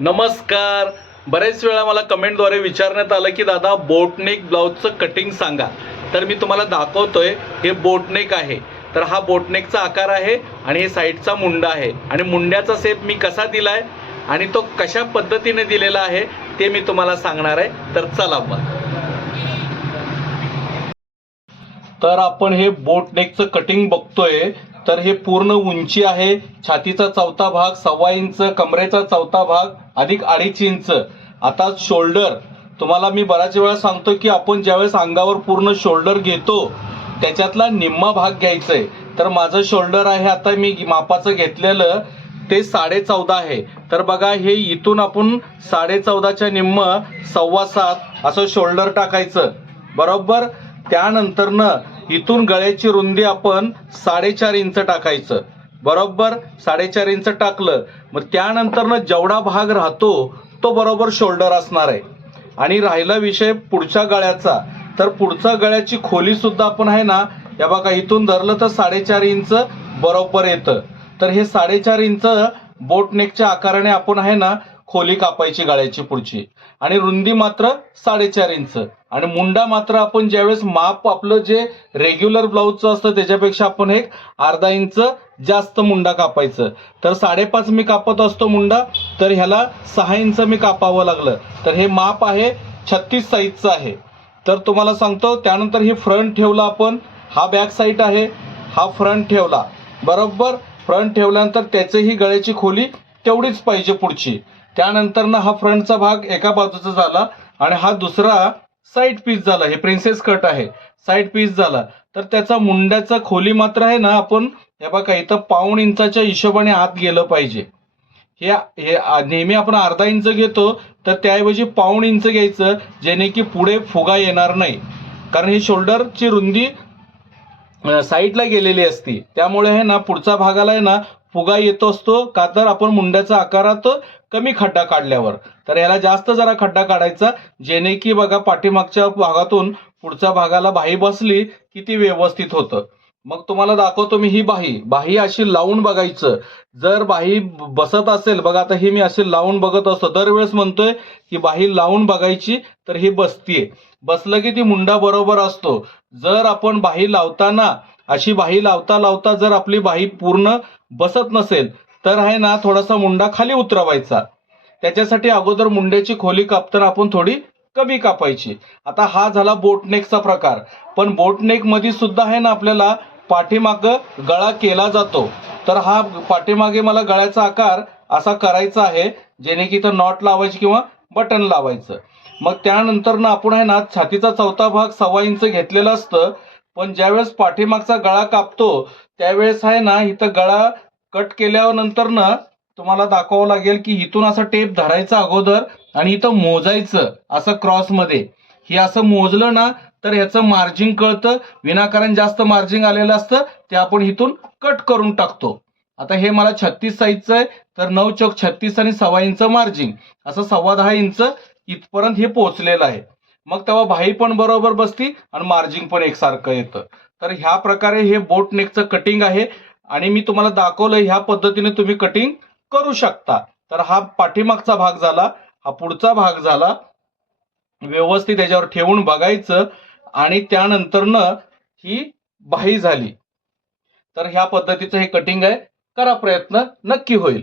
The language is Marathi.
नमस्कार. बरेच वेळा मला कमेंटद्वारे विचारण्यात आलं की दादा बोटनेक ब्लाऊजचं कटिंग सांगा. तर मी तुम्हाला दाखवतोय. हे बोटनेक आहे. तर हा बोटनेकचा आकार आहे आणि हे साईडचा मुंडा आहे आणि मुंड्याचा शेप मी कसा दिलाय आणि तो कशा पद्धतीने दिलेला आहे ते मी तुम्हाला सांगणार आहे. तर चला मग. तर आपण हे बोटनेकचं कटिंग बघतोय. तर हे पूर्ण उंची आहे. छातीचा चौथा भाग 1.25 इंच, कमरेचा चौथा भाग अधिक 2.5 इंच. आता शोल्डर तुम्हाला मी बऱ्याच वेळा सांगतो की आपण ज्यावेळेस अंगावर पूर्ण शोल्डर घेतो त्याच्यातला निम्मा भाग घ्यायचा आहे. तर माझं शोल्डर आहे, आता मी मापाचं घेतलेलं ते 14.5 आहे. तर बघा, हे इथून आपण 14.5च्या निम्म 7.25 असं शोल्डर टाकायचं बरोबर. त्यानंतरनं इथून गळ्याची रुंदी आपण 4.5 इंच टाकायचं बरोबर. 4.5 इंच टाकलं, मग त्यानंतरनं जेवढा भाग राहतो तो बरोबर शोल्डर असणार आहे. आणि राहिला विषय पुढच्या गळ्याचा, तर पुढच्या गळ्याची खोली सुद्धा आपण आहे ना, या बघा इथून धरलं तर 4.5 इंच बरोबर येतं. तर हे 4.5 इंच बोटनेकच्या आकाराने आपण आहे ना खोली कापायची गळ्याची पुढची, आणि रुंदी मात्र 4.5 इंच. आणि मुंडा मात्र आपण ज्यावेळेस माप आपलं जे रेग्युलर ब्लाऊजचं असतं त्याच्यापेक्षा आपण एक अर्धा इंच जास्त मुंडा कापायचं. तर 5.5 मी कापत असतो मुंडा, तर ह्याला 6 इंच मी कापावं लागलं. तर हे माप आहे 36 साईजचं आहे. तर तुम्हाला सांगतो, त्यानंतर हे फ्रंट ठेवला आपण, हा बॅक साईड आहे, हा फ्रंट ठेवला बरोबर. फ्रंट ठेवल्यानंतर त्याचीही गळ्याची खोली तेवढीच पाहिजे पुढची. त्यानंतर ना हा फ्रंटचा भाग एका बाजूचा झाला आणि हा दुसरा साईड पीस झाला. हे प्रिन्सेस कट आहे, साईड पीस झाला. तर त्याचा मुंड्याचा खोली मात्र आहे ना, आपण हे बघा इथं 1.25 इंचाच्या हिशोबाने आत गेलं पाहिजे. हे हे नेहमी आपण अर्धा इंच घेतो, तर त्याऐवजी 1.25 इंच घ्यायचं, जेणे की पुढे फुगा येणार नाही. कारण ही शोल्डरची रुंदी साईडला गेलेली असती, त्यामुळे आहे ना पुढच्या भागाला आहे ना फुगा येतो असतो, का तर आपण मुंड्याच्या आकारात कमी खड्डा काढल्यावर. तर याला जास्त जरा खड्डा काढायचा, जेणे की बघा पाठीमागच्या भागातून पुढच्या भागाला बाही बसली की ती व्यवस्थित होतं. मग तुम्हाला दाखवतो मी. ही बाही अशी लावून बघायचं. जर बाही बसत असेल, बघा आता ही मी अशी लावून बघत असतो, दरवेळेस म्हणतोय की बाही लावून बघायची, तर ही बसतीये. बसलं की ती मुंडा बरोबर असतो. जर आपण बाही लावताना अशी बाही लावता लावता जर आपली बाही पूर्ण बसत नसेल, तर आहे ना थोडासा मुंडा खाली उतरवायचा. त्याच्यासाठी अगोदर मुंड्याची खोली कापताना आपण थोडी कमी कापायची. आता हा झाला बोटनेकचा प्रकार. पण बोटनेक मध्ये सुद्धा आहे ना आपल्याला पाठीमाग गळा केला जातो. तर हा पाठीमागे मला गळ्याचा आकार असा करायचा आहे, जेणे की इथं नॉट लावायची किंवा बटन लावायचं. मग त्यानंतर ना आपण आहे ना छातीचा चौथा भाग 1.25 इंच घेतलेला असतं. पण ज्यावेळेस पाठीमागचा गळा कापतो त्यावेळेस आहे ना इथं गळा कट केल्यावर नंतर ना तुम्हाला दाखवावं लागेल की इथून असं टेप धरायचा अगोदर आणि इथं मोजायचं असं क्रॉसमध्ये. हे असं मोजलं ना तर ह्याचं मार्जिन कळतं. विनाकारण जास्त मार्जिन आलेलं असतं ते आपण इथून कट करून टाकतो. आता हे मला 36 साईजचं आहे, तर 9 चौक 36 आणि 1.25 इंच मार्जिन, असं 10.25 इंच इथपर्यंत हे पोहोचलेलं आहे. मग तेव्हा बाही पण बरोबर बसती आणि मार्जिन पण एकसारखं येतं. तर ह्या प्रकारे हे बोटनेकचं कटिंग आहे आणि मी तुम्हाला दाखवलं ह्या पद्धतीने तुम्ही कटिंग करू शकता. तर हा पाठीमागचा भाग झाला, हा पुढचा भाग झाला. व्यवस्थित याच्यावर ठेवून बघायचं आणि त्यानंतरनं ही बाही झाली. तर ह्या पद्धतीचं हे कटिंग आहे. करा प्रयत्न, नक्की होईल.